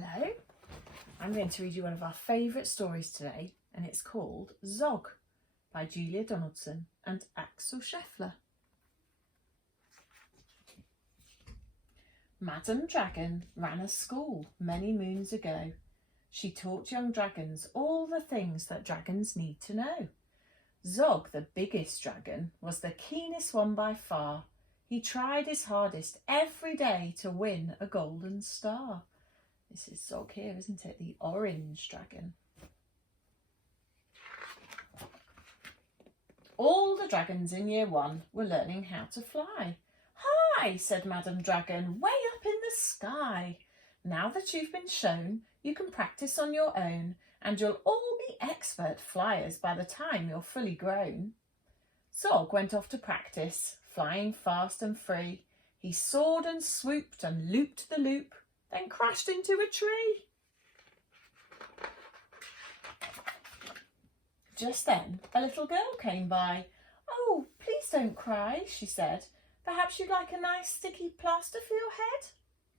Hello, I'm going to read you one of our favourite stories today, and it's called Zog by Julia Donaldson and Axel Scheffler. Madam Dragon ran a school many moons ago. She taught young dragons all the things that dragons need to know. Zog, the biggest dragon, was the keenest one by far. He tried his hardest every day to win a golden star. This is Zog here, isn't it? The orange dragon. All the dragons in year 1 were learning how to fly. "Hi," said Madam Dragon, "way up in the sky. Now that you've been shown, you can practice on your own, and you'll all be expert flyers by the time you're fully grown." Zog went off to practice, flying fast and free. He soared and swooped and looped the loop, then crashed into a tree. Just then, a little girl came by. "Oh, please don't cry," she said. "Perhaps you'd like a nice sticky plaster for your head?"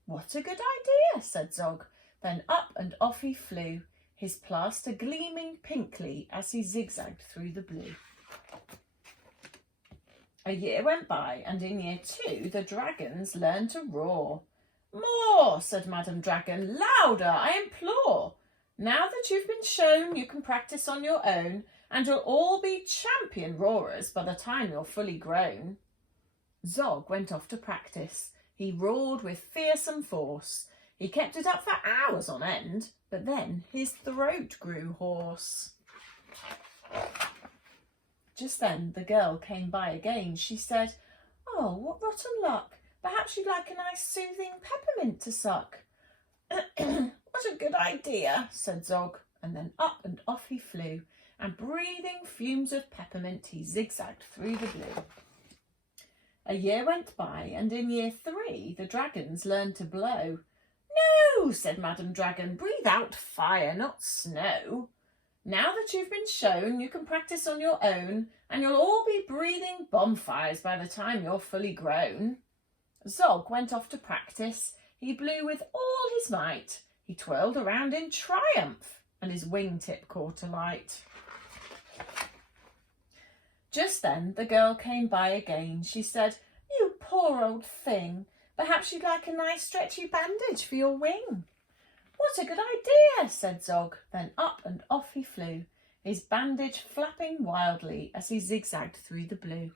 "What a good idea," said Zog. Then up and off he flew, his plaster gleaming pinkly as he zigzagged through the blue. A year went by, and in year 2 the dragons learned to roar. "More," said Madam Dragon, "louder, I implore. Now that you've been shown, you can practice on your own, and you'll all be champion roarers by the time you're fully grown." Zog went off to practice. He roared with fearsome force. He kept it up for hours on end, but then his throat grew hoarse. Just then the girl came by again. She said, "Oh, what rotten luck. Perhaps you'd like a nice soothing peppermint to suck." "What a good idea," said Zog, and then up and off he flew, and breathing fumes of peppermint he zigzagged through the blue. A year went by, and in year 3 the dragons learned to blow. "No," said Madam Dragon, "breathe out fire, not snow. Now that you've been shown, you can practice on your own, and you'll all be breathing bonfires by the time you're fully grown." Zog went off to practice. He blew with all his might. He twirled around in triumph, and his wingtip caught alight. Just then the girl came by again. She said, "You poor old thing. Perhaps you'd like a nice stretchy bandage for your wing." "What a good idea," said Zog. Then up and off he flew, his bandage flapping wildly as he zigzagged through the blue.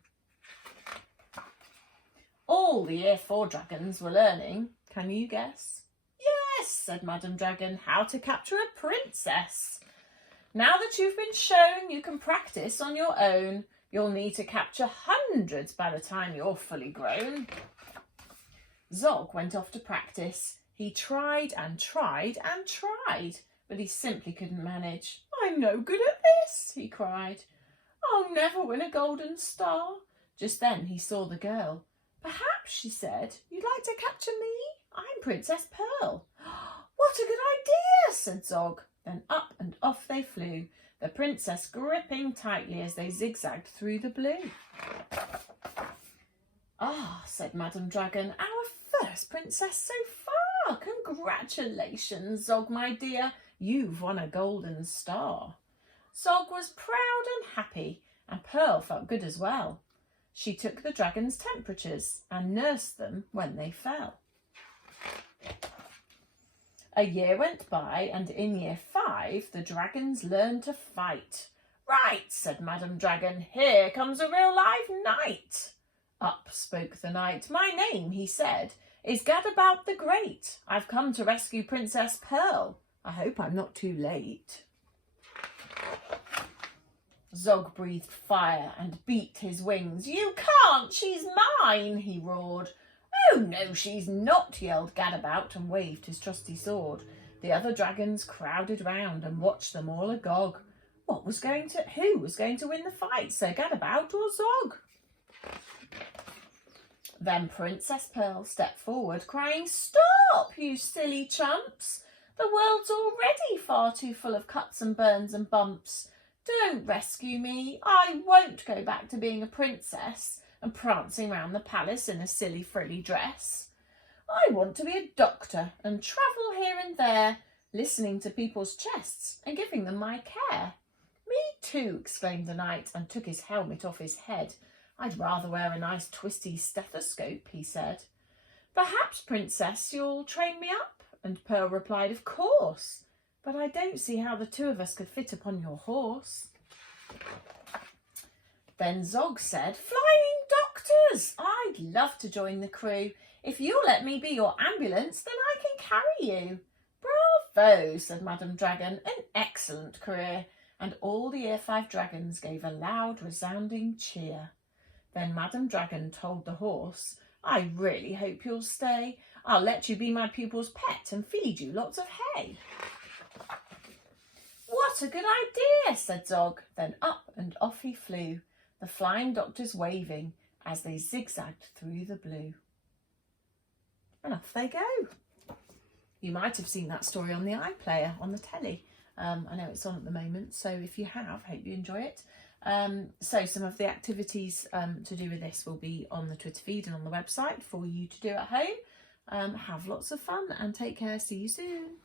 All the year 4 dragons were learning. Can you guess? "Yes," said Madam Dragon, "how to capture a princess. Now that you've been shown, you can practice on your own. You'll need to capture hundreds by the time you're fully grown." Zog went off to practice. He tried and tried and tried, but he simply couldn't manage. "I'm no good at this," he cried. "I'll never win a golden star." Just then he saw the girl. "Perhaps," she said, "you'd like to capture me? I'm Princess Pearl." "What a good idea," said Zog. Then up and off they flew, the princess gripping tightly as they zigzagged through the blue. "Ah," said Madam Dragon, "our first princess so far. Congratulations, Zog, my dear. You've won a golden star." Zog was proud and happy, and Pearl felt good as well. She took the dragons' temperatures and nursed them when they fell. A year went by, and in year 5 the dragons learned to fight. "Right," said Madam Dragon, "here comes a real live knight." Up spoke the knight. "My name," he said, "is Gadabout the Great. I've come to rescue Princess Pearl. I hope I'm not too late." Zog breathed fire and beat his wings. "You can't! She's mine!" he roared. "Oh, no, she's not!" yelled Gadabout and waved his trusty sword. The other dragons crowded round and watched them all agog. Who was going to win the fight, Sir Gadabout or Zog? Then Princess Pearl stepped forward, crying, "Stop, you silly chumps! The world's already far too full of cuts and burns and bumps. Don't rescue me. I won't go back to being a princess and prancing round the palace in a silly frilly dress. I want to be a doctor and travel here and there, listening to people's chests and giving them my care. Me too, exclaimed the knight and took his helmet off his head. I'd rather wear a nice twisty stethoscope, he said. Perhaps, Princess, you'll train me up? And Pearl replied, of course, but I don't see how the two of us could fit upon your horse. Then Zog said, Flying doctors! I'd love to join the crew. If you'll let me be your ambulance, then I can carry you. Bravo, said Madame Dragon, an excellent career. And all the Year 5 dragons gave a loud, resounding cheer. Then Madame Dragon told the horse, I really hope you'll stay. I'll let you be my pupil's pet and feed you lots of hay. What a good idea, said Zog. Then up and off he flew, the flying doctors waving as they zigzagged through the blue. And off they go. You might have seen that story on the iPlayer on the telly. I know it's on at the moment, so if you have, hope you enjoy it. So some of the activities to do with this will be on the Twitter feed and on the website for you to do at home. Have lots of fun and take care. See you soon.